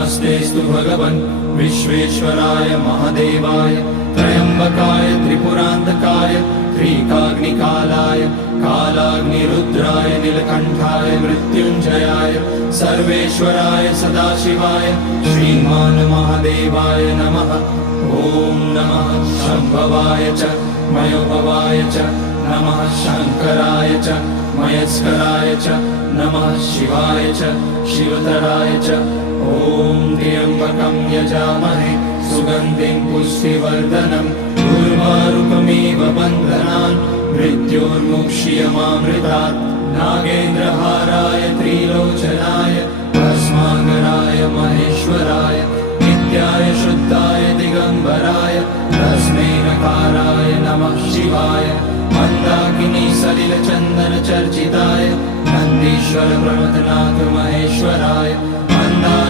नमस्तेस्तु भगवन् विश्वेश्वराय महादेवाय त्र्यम्बकाय त्रिपुरान्तकाय त्रिकाग्निकालाय कालाग्निरुद्राय नीलकण्ठाय मृत्युञ्जयाय सर्वेश्वराय सदाशिवाय श्रीमान् महादेवाय नमः। ॐ नमः शम्भवाय च मयोभवाय च नमः शङ्कराय च मयस्कराय च नमः शिवाय च शिवतराय च। ॐ त्र्यम्बकं यजामहे सुगन्धिं पुष्टिवर्धनम् उर्वारुकमिव बन्धनान् मृत्योर्मुक्ष्यमामृतात्। नागेन्द्रहाराय त्रिलोचनाय भस्माकराय महेश्वराय नित्याय शुद्धाय दिगम्बराय तस्मै नकाराय नमः शिवाय। मन्दाकिनी सलिलचन्दन चर्चिताय नन्दीश्वर प्रमथनाथ महेश्वराय